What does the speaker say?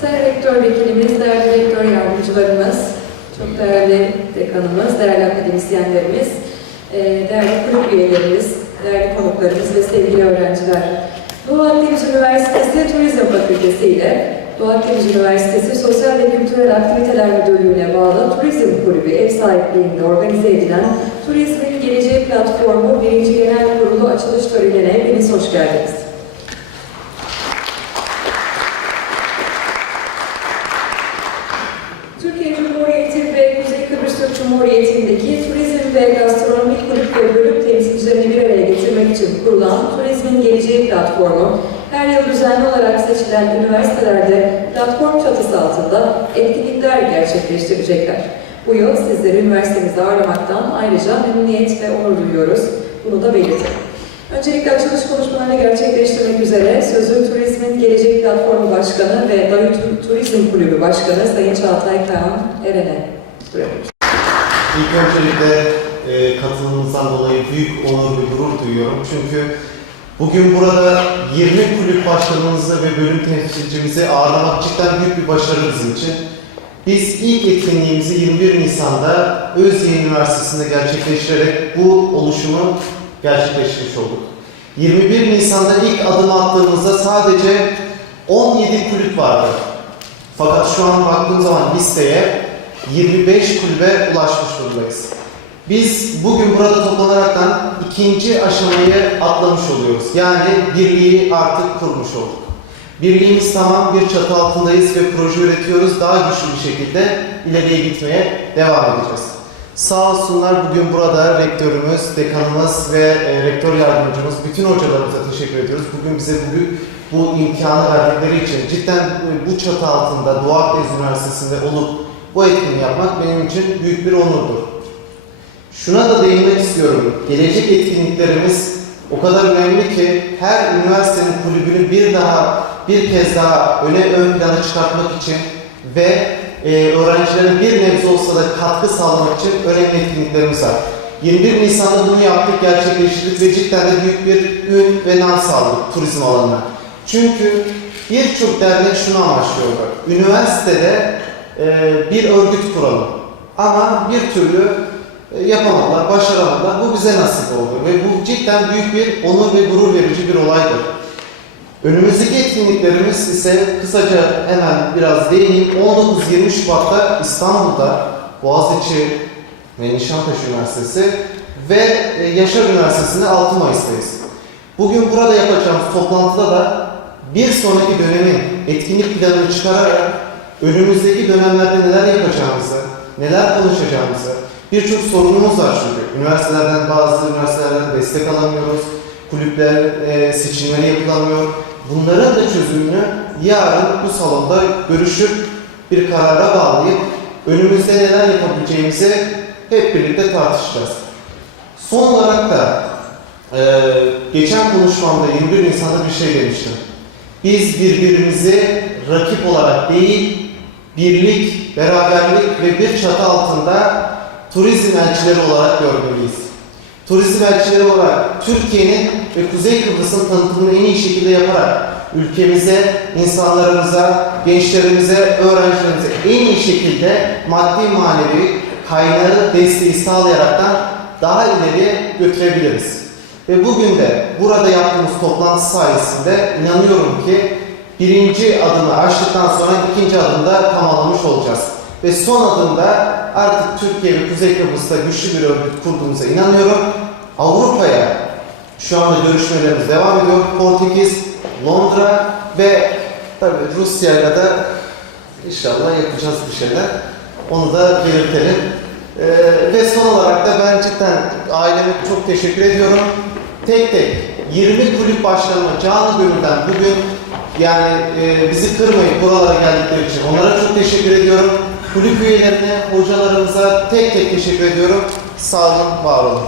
Sayın Rektör Vekilimiz, değerli rektör yardımcılarımız, çok değerli dekanımız, değerli akademisyenlerimiz, e, değerli kulüp üyelerimiz, değerli konuklarımız ve sevgili öğrenciler. Doğu Akdeniz Üniversitesi Turizm Fakültesi ile Doğu Akdeniz Üniversitesi Sosyal ve Kültürel Aktiviteler Müdürlüğü'ne bağlı Turizm Kulübü ev sahipliğinde organize edilen Turizmin Geleceği Platformu 1. Genel Kurulu açılış törenine hepiniz hoş geldiniz. Türkiye Cumhuriyeti ve Kuzey Kıbrıs Türk Cumhuriyeti'ndeki turizm ve gastronomik kulüp ve bölüm temsilcilerini bir araya getirmek için kurulan Turizmin Geleceği Platformu, her yıl düzenli olarak seçilen üniversitelerde platform çatısı altında etkinlikler gerçekleştirecekler. Bu yıl sizleri üniversitemizde ağırlamaktan ayrıca memnuniyet ve onur duyuyoruz. Bunu da belirtelim. Öncelikle açılış konuşmalarını gerçekleştirmek üzere sözü Turizmin Gelecek Platformu Başkanı ve Tur- Turizm Kulübü Başkanı Sayın Çağatay Kağan Eren'e bırakıyoruz. İlk öncelikle e, katılımınızdan dolayı büyük onur ve gurur duyuyorum. Çünkü bugün burada 20 kulüp başkanımızı ve bölüm temsilcimizi ağırlamak cidden büyük bir başarı bizim için. Biz ilk etkinliğimizi 21 Nisan'da Özyeğin Üniversitesi'nde gerçekleştirerek bu oluşumu gerçekleştirmiş olduk. 21 Nisan'da ilk adım attığımızda sadece 17 kulüp vardı. Fakat şu an baktığım zaman listeye 25 kulübe ulaşmış durumdayız. Biz bugün burada toplanaraktan ikinci aşamayı atlamış oluyoruz. Yani birliği artık kurmuş olduk. Birliğimiz tamam, bir çatı altındayız ve proje üretiyoruz. Daha güçlü bir şekilde ileriye gitmeye devam edeceğiz. Sağ olsunlar bugün burada rektörümüz, dekanımız ve e, rektör yardımcımız, bütün hocalarımıza teşekkür ediyoruz. Bugün bize bu, bu imkanı verdikleri için cidden bu çatı altında Doğu Akdeniz Üniversitesi'nde olup bu etkinliği yapmak benim için büyük bir onurdur. Şuna da değinmek istiyorum. Gelecek etkinliklerimiz o kadar önemli ki her üniversitenin kulübünü bir daha, bir kez daha öne ön plana çıkartmak için ve e, öğrencilerin bir nebze olsa da katkı sağlamak için önemli etkinliklerimiz var. 21 Nisan'da bunu yaptık, gerçekleştirdik ve cidden de büyük bir ün ve nam sağladık turizm alanına. Çünkü birçok dernek şunu amaçlıyorlar. Üniversitede e, bir örgüt kuralım. Ama bir türlü e, yapamadılar, başaramadılar. Bu bize nasip oldu ve bu cidden büyük bir onur ve gurur verici bir olaydır. Önümüzdeki etkinliklerimiz ise kısaca hemen biraz değineyim. 19-20 Şubat'ta İstanbul'da Boğaziçi ve Nişantaşı Üniversitesi ve e, Yaşar Üniversitesi'nde 6 Mayıs'tayız. Bugün burada yapacağımız toplantıda da bir sonraki dönemin etkinlik planını çıkararak önümüzdeki dönemlerde neler yapacağımızı, neler konuşacağımızı, birçok sorunumuz var çünkü. Üniversitelerden, bazı üniversitelerden destek alamıyoruz, kulüpler e, seçimleri yapılamıyor. Bunların da çözümünü yarın bu salonda görüşüp bir karara bağlayıp önümüzde neler yapabileceğimizi hep birlikte tartışacağız. Son olarak da e, geçen konuşmamda 21 Nisan'da bir şey demiştim. Biz birbirimizi rakip olarak değil, birlik, beraberlik ve bir çatı altında turizm elçileri olarak görmeliyiz. Turizm elçileri olarak Türkiye'nin ve Kuzey Kıbrıs'ın tanıtımını en iyi şekilde yaparak ülkemize, insanlarımıza, gençlerimize, öğrencilerimize en iyi şekilde maddi manevi kaynağı desteği sağlayaraktan daha ileriye götürebiliriz. Ve bugün de burada yaptığımız toplantı sayesinde inanıyorum ki birinci adımı açtıktan sonra ikinci adımda tamamlamış olacağız. Ve son adımda artık Türkiye ve Kuzey Kıbrıs'ta güçlü bir örgüt kurduğumuza inanıyorum. Avrupa'ya şu anda görüşmelerimiz devam ediyor. Portekiz, Londra ve tabii Rusya'yla da inşallah yapacağız bir şeyler. Onu da belirtelim. Ee, ve son olarak da ben cidden aileme çok teşekkür ediyorum. Tek tek 20 kulüp başkanıma canı gönülden bugün yani e, bizi kırmayıp buralara geldikleri için onlara çok teşekkür ediyorum. Kulüp üyelerine, hocalarımıza tek tek teşekkür ediyorum. Sağ olun, var olun.